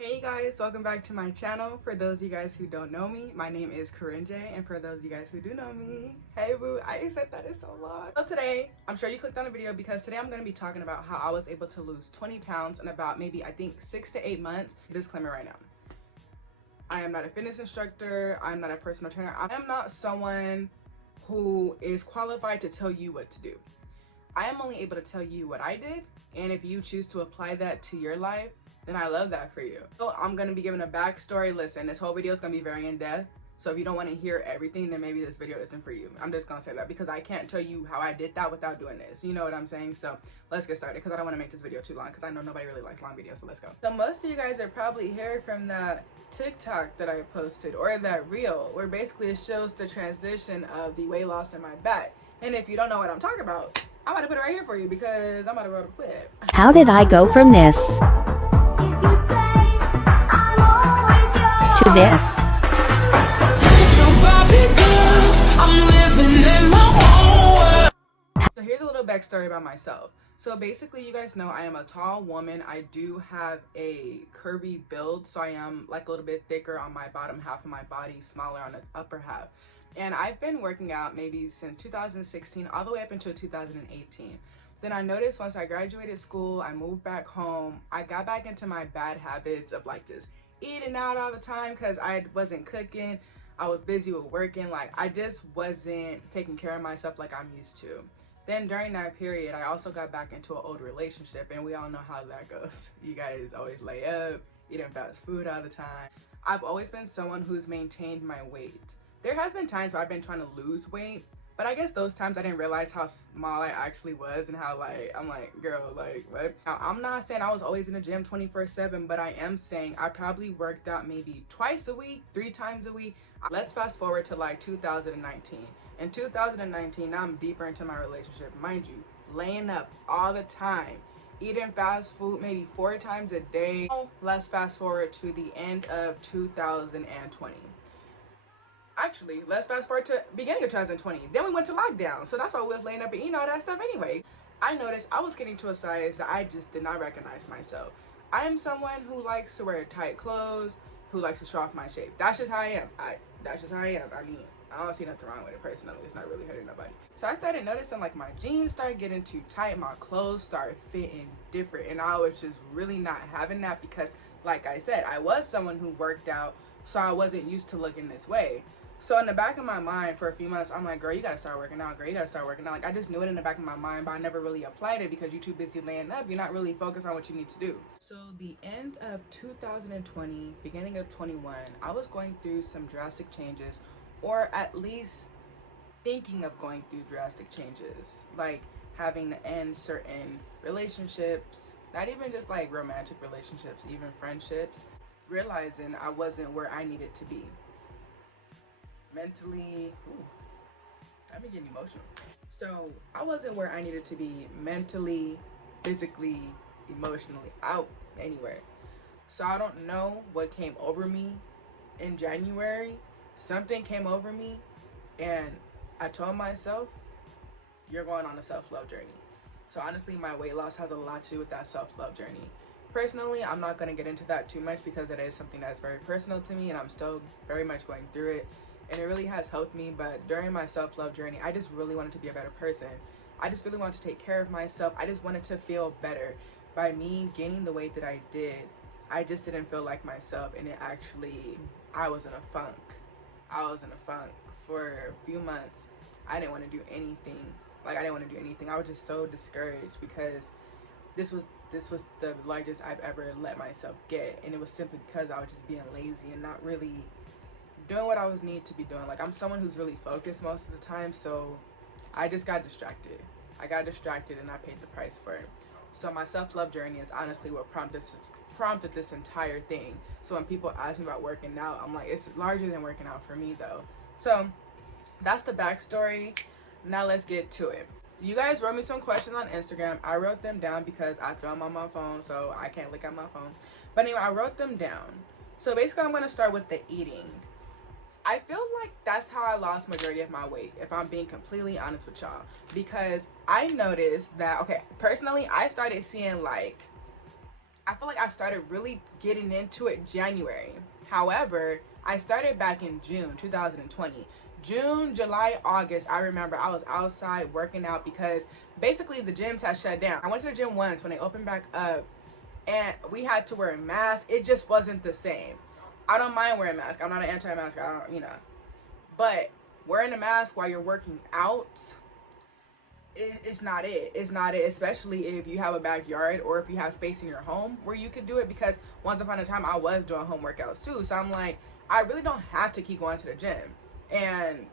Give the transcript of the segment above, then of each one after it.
Hey guys, welcome back to my channel. For those of you guys who don't know me, my name is korrynj, and for those of you guys who do know me, hey boo, I said that is so long. So today, I'm sure you clicked on the video because today I'm going to be talking about how I was able to lose 20 pounds in about maybe I think 6 to 8 months. Disclaimer right now. I am not a fitness instructor, I'm not a personal trainer, I am not someone who is qualified to tell you what to do. I am only able to tell you what I did, and if you choose to apply that to your life, then I love that for you. So I'm gonna be giving a backstory. Listen, this whole video is gonna be very in-depth, so if you don't want to hear everything, then maybe this video isn't for you. I'm just gonna say that because I can't tell you how I did that without doing this. You know what I'm saying? So let's get started because I don't want to make this video too long because I know nobody really likes long videos, so let's go. So most of you guys are probably here from that TikTok that I posted or that reel where basically it shows the transition of the weight loss in my back. And if you don't know what I'm talking about, I'm about to put it right here for you because I'm about to roll the clip. How did I go from this to this? So here's a little backstory about myself. So basically, you guys know I am a tall woman. I do have a curvy build, so I am like a little bit thicker on my bottom half of my body, smaller on the upper half. And I've been working out maybe since 2016 all the way up until 2018. Then I noticed once I graduated school, I moved back home, I got back into my bad habits of like just eating out all the time because I wasn't cooking. I was busy with working. Like I just wasn't taking care of myself like I'm used to. Then during that period, I also got back into an old relationship, and we all know how that goes. You guys always lay up, eating fast food all the time. I've always been someone who's maintained my weight. There has been times where I've been trying to lose weight, but I guess those times I didn't realize how small I actually was and how like, I'm like, girl, like what? Now, I'm not saying I was always in the gym 24/7, but I am saying I probably worked out maybe twice a week, 3 times a week. Let's fast forward to like 2019. In 2019, now I'm deeper into my relationship. Mind you, laying up all the time, eating fast food maybe 4 times a day. Let's fast forward to the end of 2020. Actually, let's fast forward to beginning of 2020. Then we went to lockdown. So that's why we was laying up and eating all that stuff anyway. I noticed I was getting to a size that I just did not recognize myself. I am someone who likes to wear tight clothes, who likes to show off my shape. That's just how I am. That's just how I am. I mean, I don't see nothing wrong with it personally. It's not really hurting nobody. So I started noticing like my jeans started getting too tight, my clothes started fitting different, and I was just really not having that because like I said, I was someone who worked out, so I wasn't used to looking this way. So in the back of my mind for a few months, I'm like, girl, you gotta start working out, girl, you gotta start working out. Like I just knew it in the back of my mind, but I never really applied it because you're too busy laying up. You're not really focused on what you need to do. So the end of 2020, beginning of 21, I was going through some drastic changes, or at least thinking of going through drastic changes, like having to end certain relationships, not even just like romantic relationships, even friendships, realizing I wasn't where I needed to be. Mentally, I've been getting emotional. So I wasn't where I needed to be mentally, physically, emotionally, out anywhere. So I don't know what came over me in January. Something came over me and I told myself, you're going on a self-love journey. So honestly, my weight loss has a lot to do with that self-love journey. Personally, I'm not going to get into that too much because it is something that's very personal to me and I'm still very much going through it. And it really has helped me, but during my self-love journey, I just really wanted to be a better person. I just really wanted to take care of myself. I just wanted to feel better. By me gaining the weight that I did, I just didn't feel like myself, and it actually, I was in a funk. I was in a funk for a few months. I didn't want to do anything. Like I didn't want to do anything. I was just so discouraged because this was the largest I've ever let myself get, and it was simply because I was just being lazy and not really doing what I was need to be doing. Like I'm someone who's really focused most of the time, so I just got distracted. I got distracted and I paid the price for it. So my self-love journey is honestly what prompted this entire thing. So when people ask me about working out, I'm like, it's larger than working out for me though. So that's the backstory. Now let's get to it. You guys wrote me some questions on Instagram. I wrote them down because I filmed on my phone, so I can't look at my phone. But anyway, I wrote them down. So basically I'm gonna start with the eating. I feel like that's how I lost majority of my weight, if I'm being completely honest with y'all, because I noticed that, okay, personally, I started seeing like I feel like I started really getting into it January. However, I started back in June 2020. June, July, August, I remember I was outside working out because basically the gyms had shut down. I went to the gym once when they opened back up and we had to wear a mask. It just wasn't the same. I don't mind wearing a mask. I'm not an anti-mask, But wearing a mask while you're working out, it's not it. It's not it, especially if you have a backyard or if you have space in your home where you could do it, because once upon a time I was doing home workouts too. So I'm like, I really don't have to keep going to the gym. And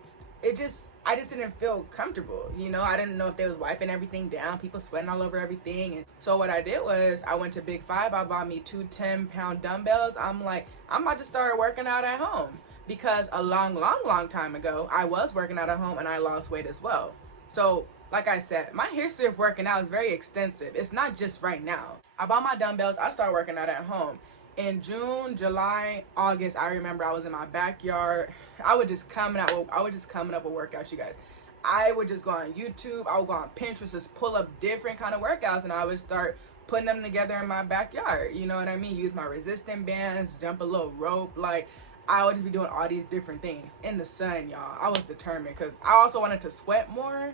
I just didn't feel comfortable. I didn't know if they was wiping everything down, people sweating all over everything. And so what I did was I went to Big Five. I bought me 2 10-pound dumbbells. I'm like, I'm about to start working out at home, because a long time ago I was working out at home and I lost weight as well. So like I said, my history of working out is very extensive. It's not just right now. I bought my dumbbells. I started working out at home. In June, July, August, I remember I was in my backyard. I was just coming up with workouts, you guys. I would just go on YouTube. I would go on Pinterest, just pull up different kind of workouts, and I would start putting them together in my backyard. You know what I mean? Use my resistant bands, jump a little rope. Like, I would just be doing all these different things in the sun, y'all. I was determined because I also wanted to sweat more,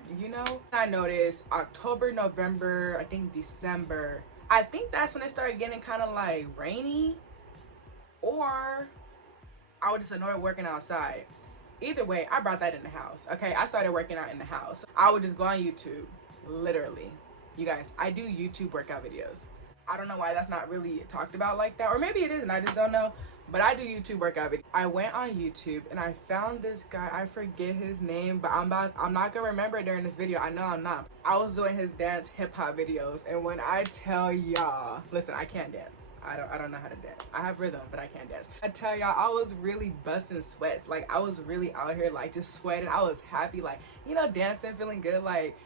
I noticed October, November, I think December, I think that's when it started getting kind of like rainy, or I was just annoyed working outside. Either way, I brought that in the house. Okay, I started working out in the house. I would just go on YouTube, literally. You guys, I do YouTube workout videos. I don't know why that's not really talked about like that, or maybe it is and I just don't know. But I do YouTube workout videos. I went on YouTube and I found this guy. I forget his name, but I'm not gonna remember it during this video. I know I'm not. I was doing his dance hip hop videos, and when I tell y'all, listen, I can't dance. I don't know how to dance. I have rhythm, but I can't dance. I tell y'all, I was really busting sweats. Like, I was really out here like just sweating. I was happy, like, dancing, feeling good, like.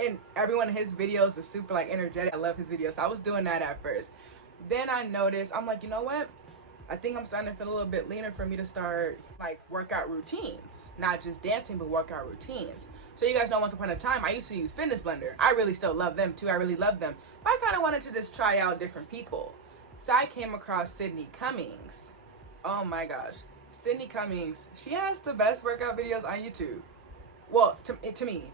And every one of his videos is super like energetic. I love his videos. So I was doing that at first. Then I noticed, I'm like, you know what? I think I'm starting to feel a little bit leaner for me to start like workout routines. Not just dancing, but workout routines. So you guys know, once upon a time, I used to use Fitness Blender. I really still love them too. I really love them. But I kind of wanted to just try out different people. So I came across Sydney Cummings. Oh my gosh. Sydney Cummings. She has the best workout videos on YouTube. Well, to me,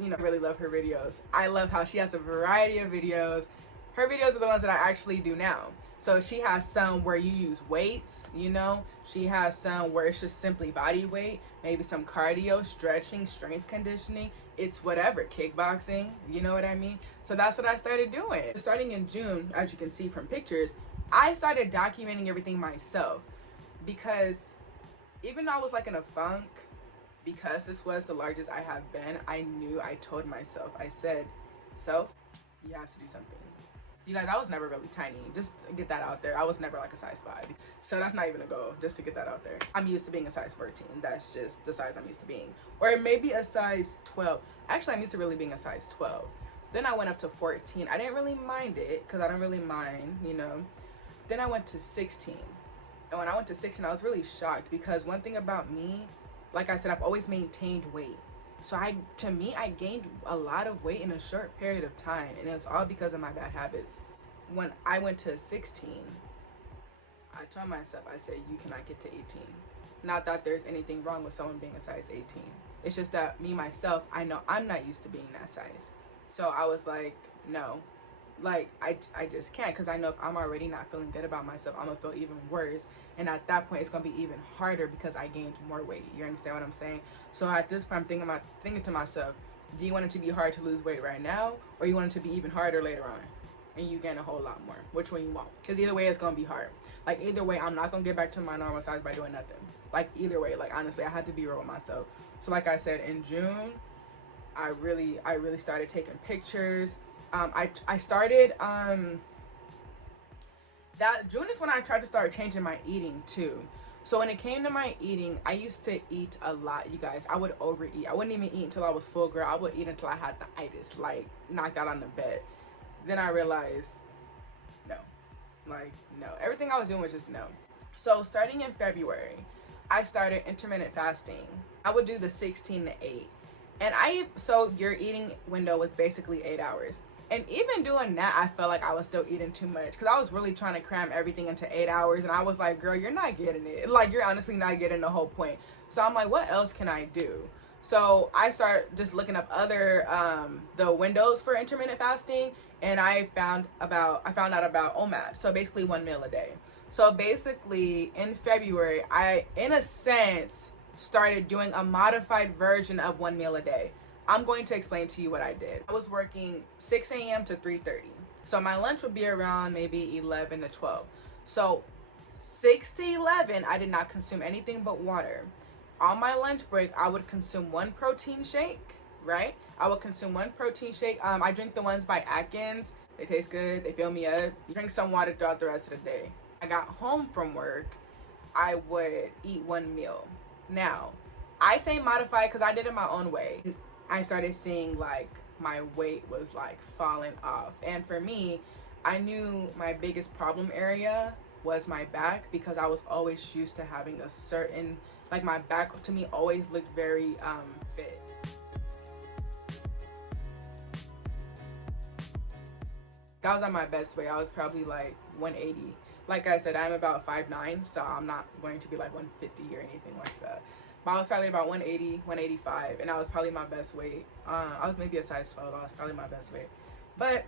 I really love her videos. I love how she has a variety of videos. Her videos are the ones that I actually do now. So she has some where you use weights, She has some where it's just simply body weight, maybe some cardio, stretching, strength conditioning. It's whatever, kickboxing, you know what I mean? So that's what I started doing. Starting in June, as you can see from pictures, I started documenting everything myself, because even though I was like in a funk, because this was the largest I have been, I told myself, I said, so you have to do something. You guys, I was never really tiny, just to get that out there. I was never like a size 5, so that's not even a goal, just to get that out there. I'm used to being a size 14. That's just the size I'm used to being, or maybe a size 12. Actually, I'm used to really being a size 12. Then I went up to 14. I didn't really mind it, because I don't really mind, Then I went to 16, and when I went to 16, I was really shocked, because one thing about me, like I said, I've always maintained weight. So I gained a lot of weight in a short period of time, and it was all because of my bad habits. When I went to 16, I told myself, I said, you cannot get to 18. Not that there's anything wrong with someone being a size 18. It's just that me, myself, I know I'm not used to being that size. So I was like, no. Like, I just can't, because I know if I'm already not feeling good about myself, I'm going to feel even worse. And at that point, it's going to be even harder because I gained more weight. You understand what I'm saying? So at this point, I'm thinking to myself, do you want it to be hard to lose weight right now, or you want it to be even harder later on? And you gain a whole lot more. Which one you want? Because either way, it's going to be hard. Like, either way, I'm not going to get back to my normal size by doing nothing. Like, either way, like, honestly, I had to be real with myself. So like I said, in June, I really started taking pictures. I started, that June is when I tried to start changing my eating too. So when it came to my eating, I used to eat a lot, you guys. I would overeat. I wouldn't even eat until I was full, girl. I would eat until I had the itis, like knocked out on the bed. Then I realized, no, everything I was doing was just no. So starting in February, I started intermittent fasting. I would do the 16 to 8. And so your eating window was basically 8 hours. And even doing that, I felt like I was still eating too much because I was really trying to cram everything into 8 hours. And I was like, girl, you're not getting it. Like, you're honestly not getting the whole point. So I'm like, what else can I do? So I start just looking up other the windows for intermittent fasting, and I found out about OMAD. So basically 1 meal a day. So basically in February, I, in a sense, started doing a modified version of 1 meal a day. I'm going to explain to you what I did. I was working 6 a.m. to 3:30. So my lunch would be around maybe 11 to 12. So 6 to 11, I did not consume anything but water. On my lunch break, I would consume 1 protein shake, right? I would consume 1 protein shake. I drink the ones by Atkins. They taste good. They fill me up. Drink some water throughout the rest of the day. I got home from work, I would eat 1 meal. Now, I say modified because I did it my own way. I started seeing like my weight was like falling off. And for me, I knew my biggest problem area was my back because I was always used to having a certain, like my back to me always looked very fit. That was at my best weight. I was probably like 180. Like I said, I'm about 5'9", so I'm not going to be like 150 or anything like that. But I was probably about 180, 185, and that was probably my best weight. I was maybe a size 12. I was probably my best weight. But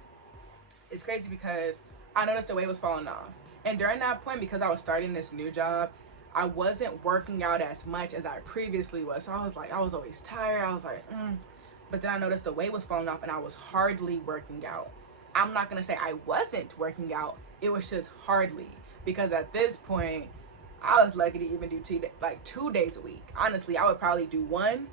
it's crazy because I noticed the weight was falling off. And during that point, because I was starting this new job, I wasn't working out as much as I previously was. So I was like, I was always tired. I was like, But then I noticed the weight was falling off and I was hardly working out. I'm not going to say I wasn't working out. It was just hardly. Because at this point, I was lucky to even do 2 days a week. Honestly, I would probably do one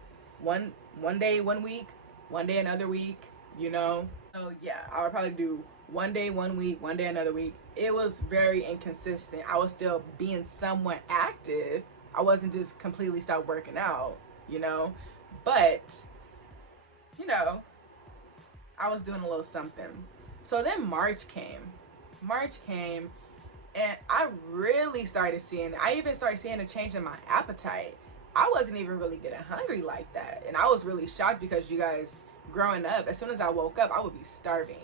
day, 1 week, 1 day another week, you know? So yeah, I would probably do 1 day, 1 week, 1 day another week. It was very inconsistent. I was still being somewhat active. I wasn't just completely stopped working out, you know? But, you know, I was doing a little something. So then March came, and I really started seeing, I even started seeing a change in my appetite. I wasn't even really getting hungry like that. And I was really shocked because, you guys, growing up, as soon as I woke up, I would be starving.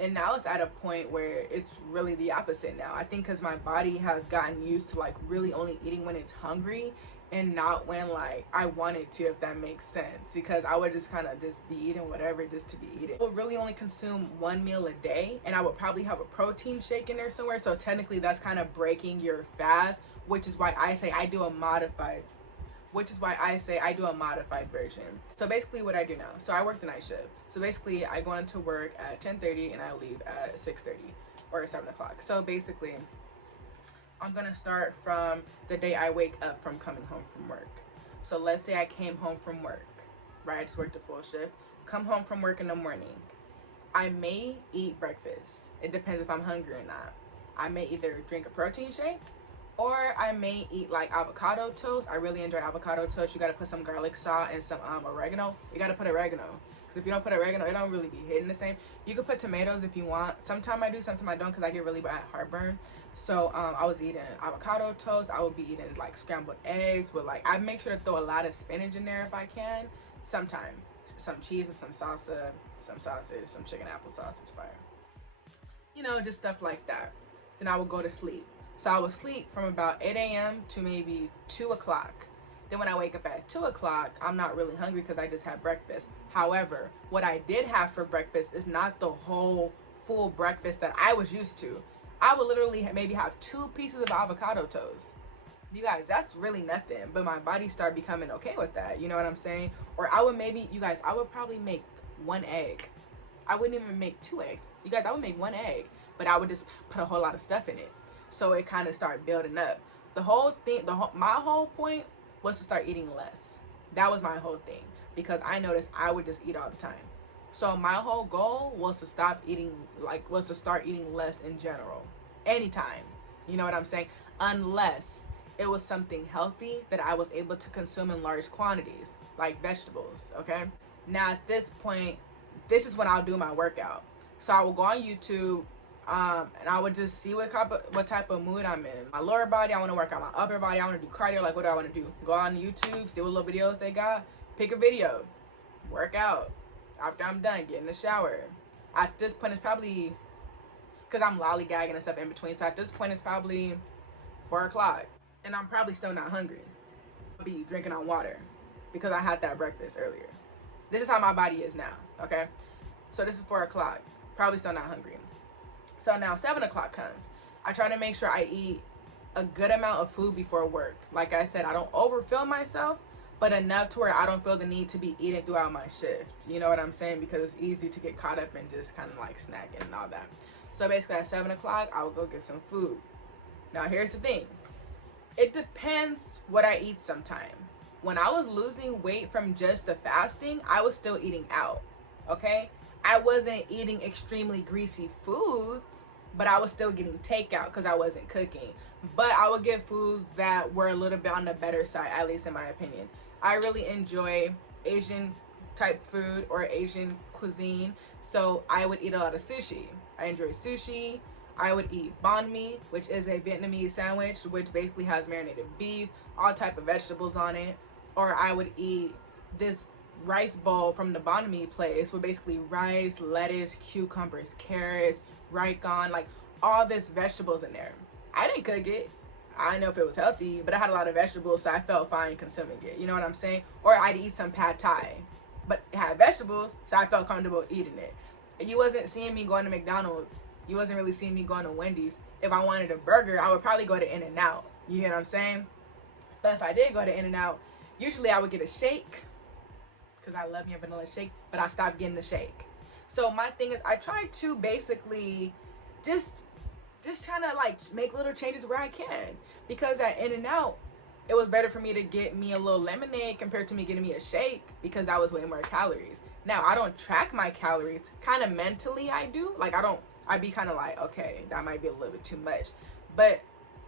And now it's at a point where it's really the opposite now. I think because my body has gotten used to like really only eating when it's hungry and not when like I wanted to, if that makes sense. Because I would just kind of just be eating whatever just to be eating. I would really only consume 1 meal a day, and I would probably have a protein shake in there somewhere. So technically that's kind of breaking your fast, which is why I say I do a modified version. So basically what I do now, so I work the night shift. So basically I go into work at 10:30 and I leave at 6:30 or 7 o'clock. So basically I'm gonna start from the day I wake up from coming home from work. So let's say I came home from work, right? I just worked a full shift. Come home from work in the morning. I may eat breakfast. It depends if I'm hungry or not. I may either drink a protein shake, or I may eat like avocado toast. I really enjoy avocado toast. You gotta put some garlic salt and some oregano. You gotta put oregano. Because if you don't put oregano, it don't really be hitting the same. You can put tomatoes if you want. Sometimes I do, sometimes I don't, because I get really bad heartburn. So I was eating avocado toast. I would be eating like scrambled eggs with like, I make sure to throw a lot of spinach in there if I can. Sometimes some cheese and some salsa, some sausage, some chicken apple sausage fire. You know, just stuff like that. Then I would go to sleep. So I would sleep from about 8 a.m. to maybe 2 o'clock. Then when I wake up at 2 o'clock, I'm not really hungry because I just had breakfast. However, what I did have for breakfast is not the whole full breakfast that I was used to. I would literally maybe have 2 pieces of avocado toast. You guys, that's really nothing. But my body started becoming okay with that. You know what I'm saying? Or I would maybe, you guys, I would probably make 1 egg. I wouldn't even make 2 eggs. You guys, I would make 1 egg. But I would just put a whole lot of stuff in it. So it kind of started building up. The whole thing, my whole point was to start eating less. That was my whole thing. Because I noticed I would just eat all the time. So my whole goal was to start eating less in general. Anytime. You know what I'm saying? Unless it was something healthy that I was able to consume in large quantities. Like vegetables, okay? Now at this point, this is when I'll do my workout. So I will go on YouTube, and I would just see what type of mood I'm in. My lower body, I want to work out my upper body. I want to do cardio. Like, what do I want to do? Go on YouTube, see what little videos they got. Pick a video. Work out. After I'm done, get in the shower. at this point it's probably, because I'm lollygagging and stuff in between, so at this point it's probably 4 o'clock and I'm probably still not hungry. I'll be drinking on water because I had that breakfast earlier. This is how my body is now, okay? So this is 4 o'clock, probably still not hungry. So now 7 o'clock comes. I try to make sure I eat a good amount of food before work. Like I said, I don't overfill myself, but enough to where I don't feel the need to be eating throughout my shift. You know what I'm saying? Because it's easy to get caught up in just kind of like snacking and all that. So basically at 7 o'clock, I will go get some food. Now here's the thing. It depends what I eat sometime. When I was losing weight from just the fasting, I was still eating out, okay? I wasn't eating extremely greasy foods, but I was still getting takeout because I wasn't cooking. But I would get foods that were a little bit on the better side, at least in my opinion. I really enjoy Asian type food or Asian cuisine, so I would eat a lot of sushi. I enjoy sushi. I would eat banh mi, which is a Vietnamese sandwich, which basically has marinated beef, all type of vegetables on it. Or I would eat this rice bowl from the banh mi place with basically rice, lettuce, cucumbers, carrots, raikon, like all this vegetables in there. I didn't cook it. I didn't know if it was healthy, but I had a lot of vegetables, so I felt fine consuming it. You know what I'm saying? Or I'd eat some pad thai, but it had vegetables, so I felt comfortable eating it. You wasn't seeing me going to McDonald's. You wasn't really seeing me going to Wendy's. If I wanted a burger, I would probably go to In-N-Out. You get what I'm saying? But if I did go to In-N-Out, usually I would get a shake, because I love me a vanilla shake, but I stopped getting the shake. So my thing is, I try to basically just trying to like make little changes where I can, because at In-N-Out, it was better for me to get me a little lemonade compared to me getting me a shake, because that was way more calories. Now, I don't track my calories. Kind of mentally I do. Like I'd be kind of like, okay, that might be a little bit too much. But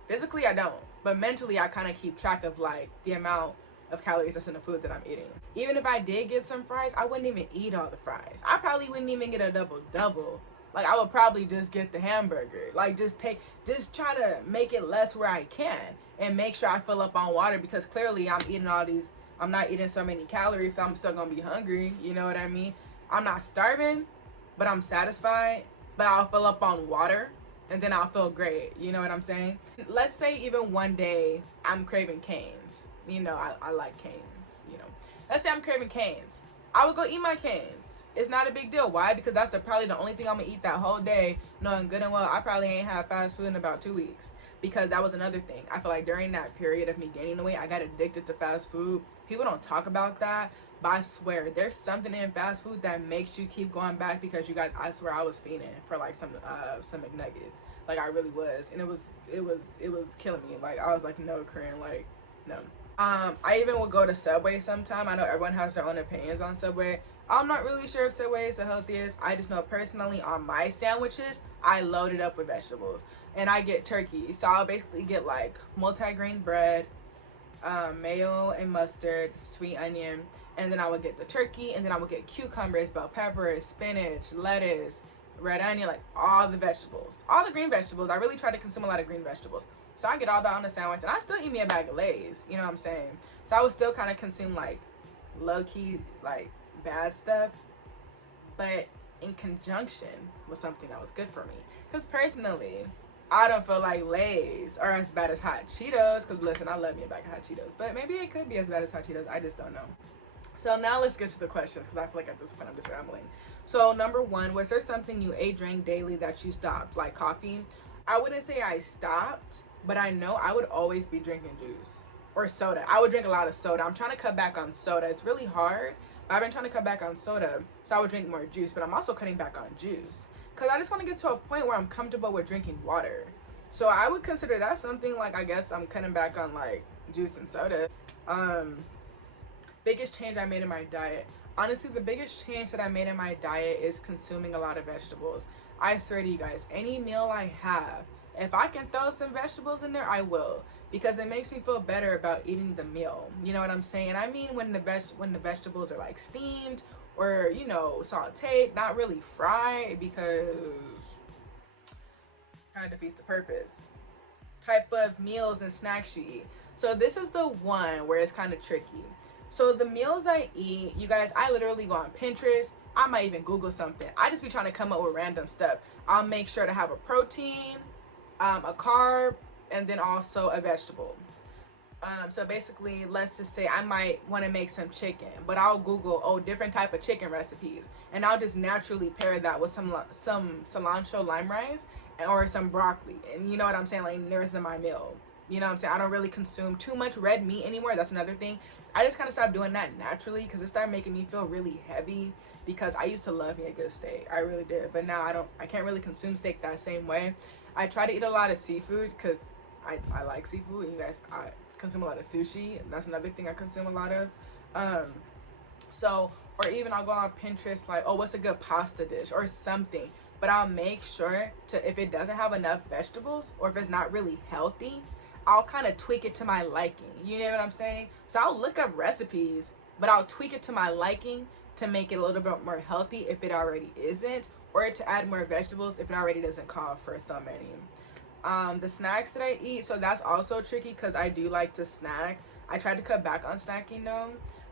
physically I don't. But mentally I kind of keep track of like the amount of calories that's in the food that I'm eating. Even if I did get some fries, I wouldn't even eat all the fries. I probably wouldn't even get a double. Like I would probably just get the hamburger. Like just try to make it less where I can and make sure I fill up on water, because clearly I'm eating all these, I'm not eating so many calories, so I'm still gonna be hungry. You know what I mean? I'm not starving, but I'm satisfied, but I'll fill up on water and then I'll feel great. You know what I'm saying? Let's say even one day I'm craving Cane's. You know, I like Cane's, you know. Let's say I'm craving Cane's. I would go eat my Cane's. It's not a big deal. Why? Because that's probably the only thing I'm going to eat that whole day, knowing good and well I probably ain't had fast food in about 2 weeks. Because that was another thing. I feel like during that period of me gaining the weight, I got addicted to fast food. People don't talk about that, but I swear, there's something in fast food that makes you keep going back, because you guys, I swear I was fiending for like some McNuggets. Like I really was. And it was killing me. Like I was like, no, Korryn, like, no. I even would go to Subway sometime. I know everyone has their own opinions on Subway. I'm not really sure if Subway is the healthiest. I just know personally on my sandwiches, I load it up with vegetables. And I get turkey. So I'll basically get like multi-grain bread, mayo and mustard, sweet onion. And then I would get the turkey, and then I would get cucumbers, bell peppers, spinach, lettuce, red onion, like all the vegetables. All the green vegetables. I really try to consume a lot of green vegetables. So I get all that on the sandwich, and I still eat me a bag of Lay's, you know what I'm saying? So I would still kind of consume like low-key, like bad stuff, but in conjunction with something that was good for me. Because personally, I don't feel like Lay's are as bad as Hot Cheetos, because listen, I love me a bag of Hot Cheetos, but maybe it could be as bad as Hot Cheetos, I just don't know. So now let's get to the questions, because I feel like at this point I'm just rambling. So number one, was there something you ate, drank daily that you stopped, like coffee? I wouldn't say I stopped, but I know I would always be drinking juice or soda. I would drink a lot of soda. I'm trying to cut back on soda. It's really hard, but I've been trying to cut back on soda, so I would drink more juice, but I'm also cutting back on juice because I just want to get to a point where I'm comfortable with drinking water. So I would consider that something, like, I guess I'm cutting back on like juice and soda. Biggest change I made in my diet. Honestly, the biggest change that I made in my diet is consuming a lot of vegetables. I swear to you guys, any meal I have, if I can throw some vegetables in there, I will, because it makes me feel better about eating the meal. You know what I'm saying? I mean, when the vegetables are like steamed or, you know, sauteed, not really fried, because kind of defeats the purpose. Type of meals and snacks you eat. So this is the one where it's kind of tricky. So the meals I eat, you guys, I literally go on Pinterest I might even Google something. I just be trying to come up with random stuff. I'll make sure to have a protein, a carb, and then also a vegetable. So basically, let's just say I might want to make some chicken, but I'll Google different type of chicken recipes, and I'll just naturally pair that with some cilantro lime rice or some broccoli, and you know what I'm saying, like there's in my meal. You know what I'm saying? I don't really consume too much red meat anymore. That's another thing. I just kind of stopped doing that naturally because it started making me feel really heavy, because I used to love me a good steak. I really did. But now I can't really consume steak that same way. I try to eat a lot of seafood because I like seafood. And you guys, I consume a lot of sushi. And that's another thing I consume a lot of. Or even I'll go on Pinterest like, oh, what's a good pasta dish or something. But I'll make sure to, if it doesn't have enough vegetables or if it's not really healthy, I'll kind of tweak it to my liking. You know what I'm saying? So I'll look up recipes, but I'll tweak it to my liking to make it a little bit more healthy if it already isn't, or to add more vegetables if it already doesn't call for so many. The snacks that I eat, so that's also tricky because I do like to snack. I tried to cut back on snacking though,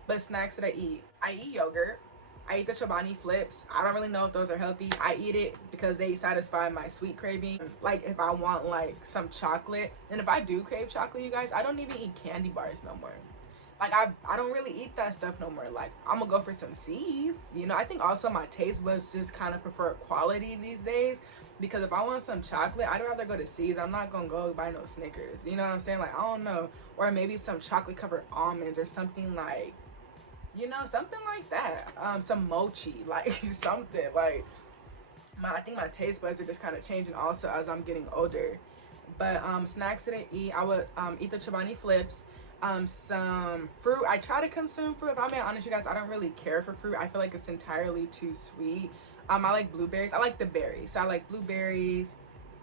but snacks that I eat yogurt. I eat the Chobani flips. I don't really know if those are healthy. I eat it because they satisfy my sweet craving. Like if I want like some chocolate, and if I do crave chocolate, you guys, I don't even eat candy bars no more. Like I don't really eat that stuff no more. Like I'm gonna go for some C's. You know, I think also my taste buds just kind of prefer quality these days, because if I want some chocolate, I'd rather go to C's. I'm not gonna go buy no Snickers. You know what I'm saying? Like I don't know, or maybe some chocolate covered almonds or something like, you know, something like that. Some mochi, like something like I think my taste buds are just kind of changing also as I'm getting older. But snacks that I eat, I would eat the Chobani flips. Some fruit. I try to consume fruit. If I'm being honest, you guys, I don't really care for fruit. I feel like it's entirely too sweet. I like blueberries. I like the berries. So I like blueberries.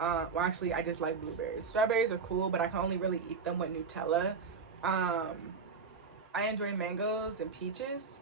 Well, actually, I just like blueberries. Strawberries are cool, but I can only really eat them with Nutella. I enjoy mangoes and peaches,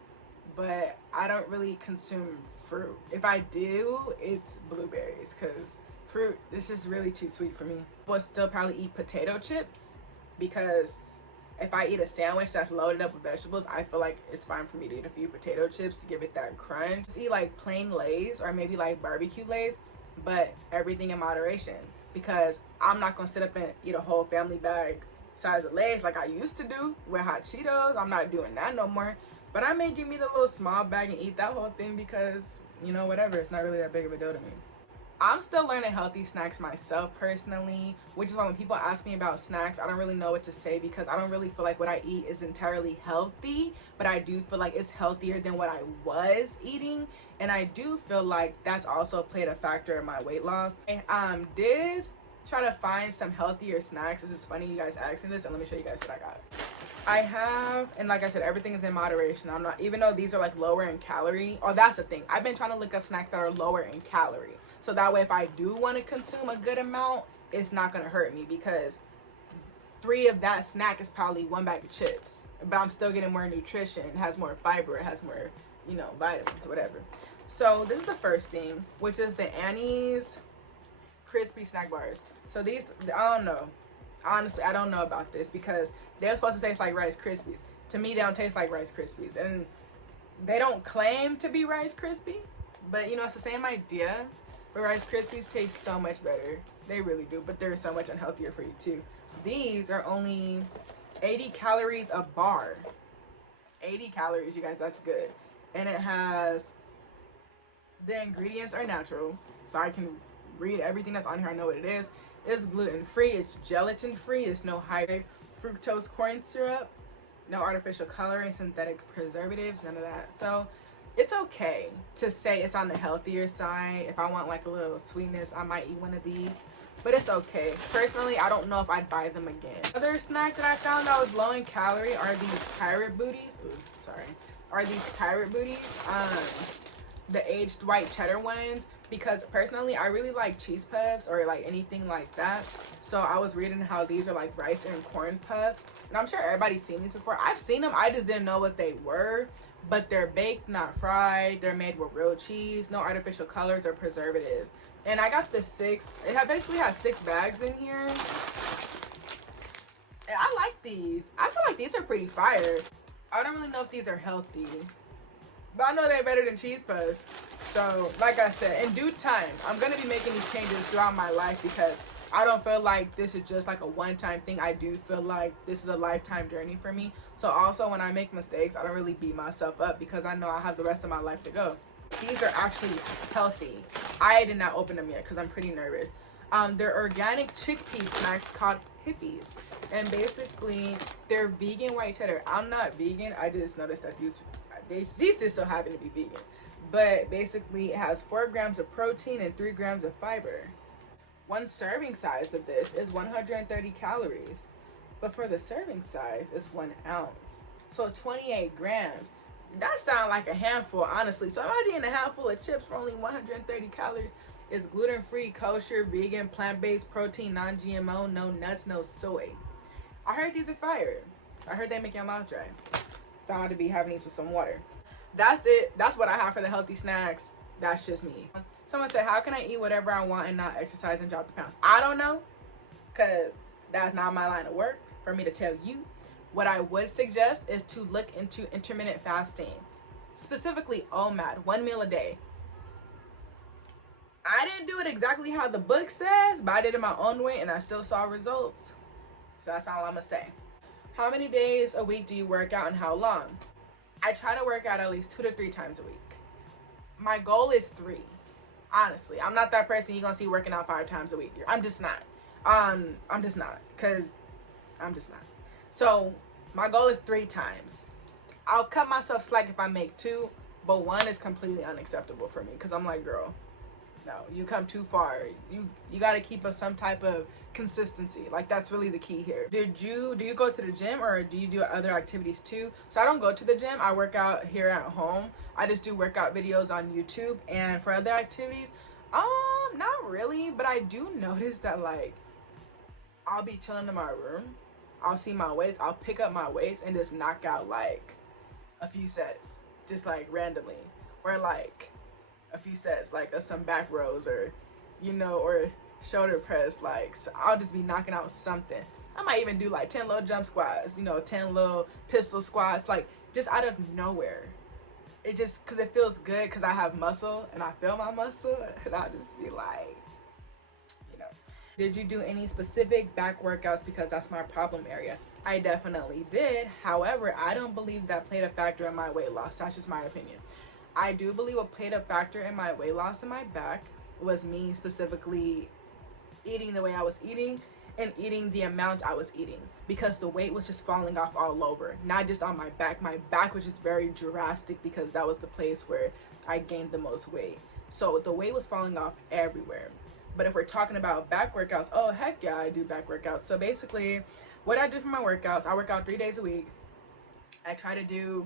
but I don't really consume fruit. If I do, it's blueberries, because fruit is just really too sweet for me. I'll still probably eat potato chips, because if I eat a sandwich that's loaded up with vegetables, I feel like it's fine for me to eat a few potato chips to give it that crunch. Just eat like plain Lay's or maybe like barbecue Lay's, but everything in moderation, because I'm not gonna sit up and eat a whole family bag size of Lay's like I used to do with hot Cheetos. I'm not doing that no more. But I may give me the little small bag and eat that whole thing because, you know, whatever, it's not really that big of a deal to me. I'm still learning healthy snacks myself personally, which is why when people ask me about snacks, I don't really know what to say, because I don't really feel like what I eat is entirely healthy, but I do feel like it's healthier than what I was eating, and I do feel like that's also played a factor in my weight loss. I did try to find some healthier snacks. This is funny you guys asked me this, and let me show you guys what I got. I have, and like I said, everything is in moderation. I'm not, even though these are like lower in calorie. Oh, that's the thing. I've been trying to look up snacks that are lower in calorie, so that way if I do want to consume a good amount, it's not going to hurt me, because 3 of that snack is probably 1 bag of chips, but I'm still getting more nutrition. It has more fiber, it has more, you know, vitamins, whatever. So this is the first thing, which is the Annie's crispy snack bars. So these, I don't know, honestly, I don't know about this, because they're supposed to taste like Rice Krispies. To me, they don't taste like Rice Krispies, and they don't claim to be Rice Krispie, but you know, it's the same idea. But Rice Krispies taste so much better. They really do, but they're so much unhealthier for you too. These are only 80 calories a bar. 80 calories, you guys, that's good. And it has, the ingredients are natural, so I can read everything that's on here. I know what it is. It's gluten-free, it's gelatin-free, there's no high fructose corn syrup, no artificial coloring, synthetic preservatives, none of that. So it's okay to say it's on the healthier side. If I want like a little sweetness, I might eat one of these, but it's okay. Personally, I don't know if I'd buy them again. Another snack that I found that was low in calorie are these pirate booties. The aged white cheddar ones, because personally I really like cheese puffs or like anything like that. So I was reading how these are like rice and corn puffs, and I'm sure everybody's seen these before. I've seen them, I just didn't know what they were. But they're baked, not fried. They're made with real cheese, no artificial colors or preservatives. And I got the 6. It basically has 6 bags in here. And I like these. I feel like these are pretty fire. I don't really know if these are healthy. But I know they're better than cheese puffs. So, like I said, in due time, I'm going to be making these changes throughout my life because I don't feel like this is just like a one-time thing. I do feel like this is a lifetime journey for me. So also when I make mistakes, I don't really beat myself up because I know I have the rest of my life to go. These are actually healthy. I did not open them yet because I'm pretty nervous. They're organic chickpea snacks called Hippies. And basically, they're vegan white cheddar. I'm not vegan. I just noticed that these just so happen to be vegan. But basically, it has 4 grams of protein and 3 grams of fiber. One serving size of this is 130 calories. But for the serving size, it's 1 ounce. So 28 grams. That sounds like a handful, honestly. So imagine eating a handful of chips for only 130 calories. It's gluten-free, kosher, vegan, plant-based, protein, non-GMO, no nuts, no soy. I heard these are fire. I heard they make your mouth dry. So I'm going to be having these with some water. That's it. That's what I have for the healthy snacks. That's just me. Someone said, how can I eat whatever I want and not exercise and drop the pounds? I don't know, because that's not my line of work for me to tell you. What I would suggest is to look into intermittent fasting, specifically OMAD, 1 meal a day. I didn't do it exactly how the book says, but I did it my own way and I still saw results. So that's all I'm gonna say. How many days a week do you work out and how long? I try to work out at least 2 to 3 times a week. My goal is 3. Honestly, I'm not that person you're gonna see working out 5 times a week. I'm just not. I'm just not. So my goal is 3 times. I'll cut myself slack if I make 2, but 1 is completely unacceptable for me because I'm like, girl, no, you come too far. You got to keep up some type of consistency. Like, that's really the key here. Do you go to the gym or do you do other activities too? So I don't go to the gym. I work out here at home. I just do workout videos on YouTube. And for other activities, not really, but I do notice that, like, I'll be chilling in my room. I'll see my weights. I'll pick up my weights and just knock out like a few sets, just like randomly, or like a few sets, like some back rows, or or shoulder press. Like, so I'll just be knocking out something. I might even do like 10 little jump squats, 10 little pistol squats, like just out of nowhere. It just, cause it feels good, cause I have muscle and I feel my muscle, and I'll just be like, Did you do any specific back workouts because that's my problem area? I definitely did. However, I don't believe that played a factor in my weight loss. That's just my opinion. I do believe what played a factor in my weight loss in my back was me specifically eating the way I was eating and eating the amount I was eating, because the weight was just falling off all over, not just on my back. My back was just very drastic because that was the place where I gained the most weight. So the weight was falling off everywhere. But if we're talking about back workouts, oh heck yeah, I do back workouts. So basically what I do for my workouts, I work out 3 days a week. I try to do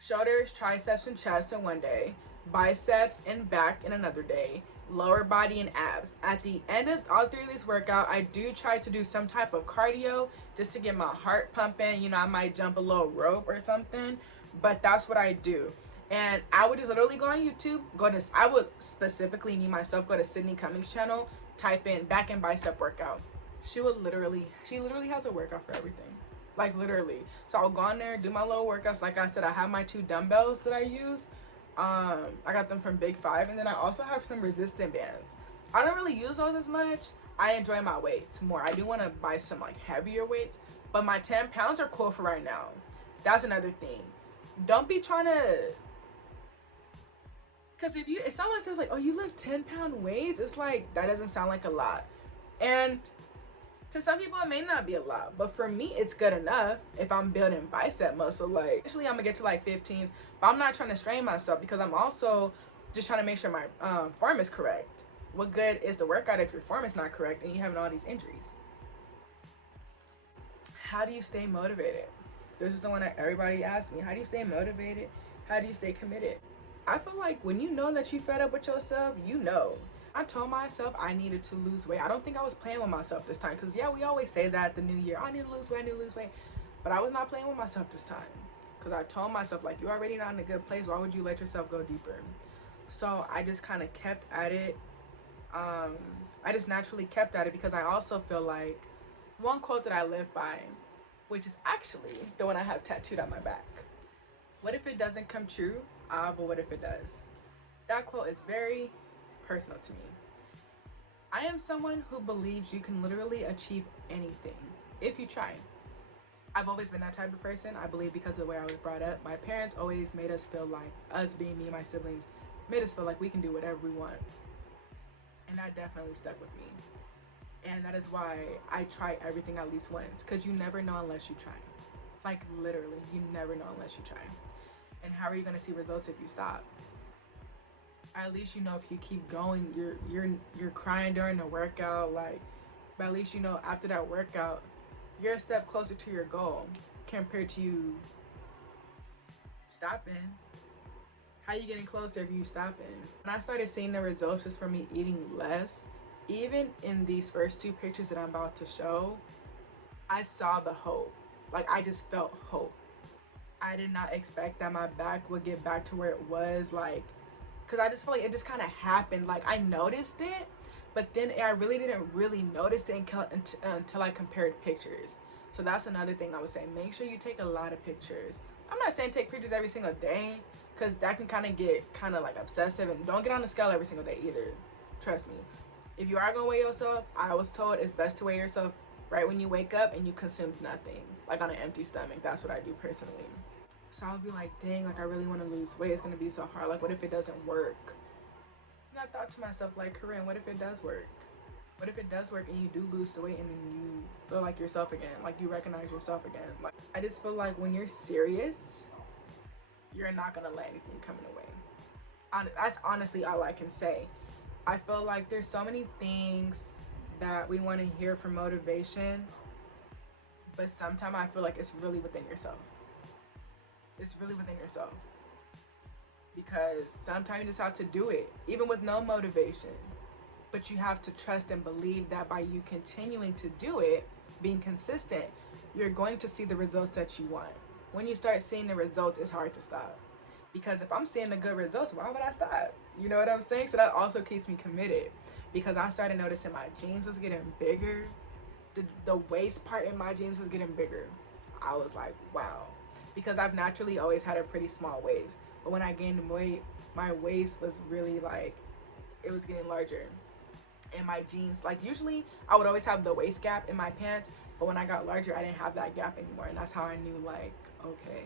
shoulders, triceps, and chest in one day, biceps and back in another day, lower body and abs. At the end of all 3 of these workouts, I do try to do some type of cardio just to get my heart pumping. I might jump a little rope or something, but that's what I do. And I would just literally go on YouTube, I would specifically, me myself, go to Sydney Cummings' channel, type in back and bicep workout. She literally has a workout for everything. Like, literally. So I'll go on there, do my little workouts. Like I said, I have my 2 dumbbells that I use. I got them from Big 5. And then I also have some resistant bands. I don't really use those as much. I enjoy my weights more. I do want to buy some like heavier weights, but my 10 pounds are cool for right now. That's another thing. Don't be trying to, because if someone says like, oh, you lift 10-pound weights, it's like, that doesn't sound like a lot. And to some people, it may not be a lot, but for me, it's good enough if I'm building bicep muscle. Like, actually, I'm gonna get to like 15s, but I'm not trying to strain myself because I'm also just trying to make sure my form is correct. What good is the workout if your form is not correct and you're having all these injuries? How do you stay motivated? This is the one that everybody asks me. How do you stay motivated? How do you stay committed? I feel like when you know that you fed up with yourself, I told myself I needed to lose weight. I don't think I was playing with myself this time, because yeah, we always say that the new year, I need to lose weight, but I was not playing with myself this time, because I told myself, like, you're already not in a good place. Why would you let yourself go deeper? So I just kind of kept at it. I just naturally kept at it, because I also feel like one quote that I live by, which is actually the one I have tattooed on my back. What if it doesn't come true? But what if it does? That quote is very personal to me. I am someone who believes you can literally achieve anything if you try. I've always been that type of person. I believe because of the way I was brought up. My parents always made us feel like, us being me and my siblings, made us feel like we can do whatever we want. And that definitely stuck with me. And that is why I try everything at least once, because you never know unless you try. Like literally, you never know unless you try. And how are you going to see results if you stop? At least you know if you keep going, you're crying during the workout, like, but at least you know after that workout, you're a step closer to your goal compared to you stopping. How you getting closer if you stopping? When I started seeing the results just from me eating less, even in these first 2 pictures that I'm about to show, I saw the hope. Like, I just felt hope. I did not expect that my back would get back to where it was, like, because I just feel like it just kind of happened. Like, I noticed it, but then I really didn't really notice it until I compared pictures. So that's another thing I would say. Make sure you take a lot of pictures. I'm not saying take pictures every single day, because that can kind of get like obsessive, and don't get on the scale every single day either. Trust me. If you are gonna weigh yourself, I was told it's best to weigh yourself right when you wake up and you consumed nothing, like on an empty stomach. That's what I do personally. So I'll be like, dang, like I really want to lose weight. It's gonna be so hard. Like, what if it doesn't work? And I thought to myself, like, Korryn, what if it does work? What if it does work and you do lose the weight and then you feel like yourself again? Like, you recognize yourself again? Like, I just feel like when you're serious, you're not gonna let anything come in the way. That's honestly all I can say. I feel like there's so many things that we want to hear for motivation, but sometimes I feel like it's really within yourself. It's really within yourself. Because sometimes you just have to do it, even with no motivation. But you have to trust and believe that by you continuing to do it, being consistent, you're going to see the results that you want. When you start seeing the results, it's hard to stop. Because if I'm seeing the good results, why would I stop? You know what I'm saying? So that also keeps me committed. Because I started noticing my jeans was getting bigger. The waist part in my jeans was getting bigger. I was like, wow. Because I've naturally always had a pretty small waist. But when I gained weight, my waist was really like, it was getting larger. And my jeans, like usually I would always have the waist gap in my pants. But when I got larger, I didn't have that gap anymore. And that's how I knew, like, okay.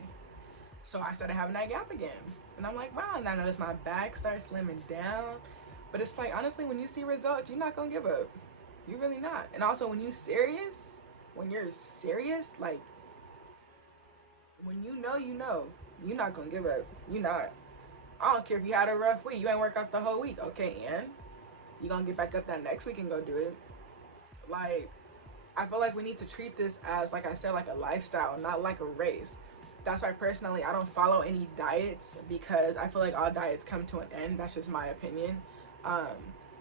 So I started having that gap again. And I'm like, wow. And I noticed my back start slimming down. But it's like, honestly, when you see results, you're not going to give up. You're really not. And also, when you're serious, like, when you know, you're not going to give up. You're not. I don't care if you had a rough week. You ain't work out the whole week. Okay, and you're going to get back up that next week and go do it. Like, I feel like we need to treat this as, like I said, like a lifestyle, not like a race. That's why personally I don't follow any diets, because I feel like all diets come to an end. That's just my opinion.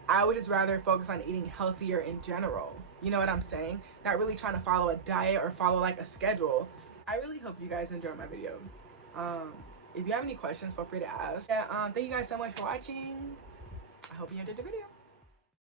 I would just rather focus on eating healthier in general. You know what I'm saying? Not really trying to follow a diet or follow like a schedule. I really hope you guys enjoyed my video. If you have any questions, feel free to ask. Yeah, thank you guys so much for watching. I hope you enjoyed the video.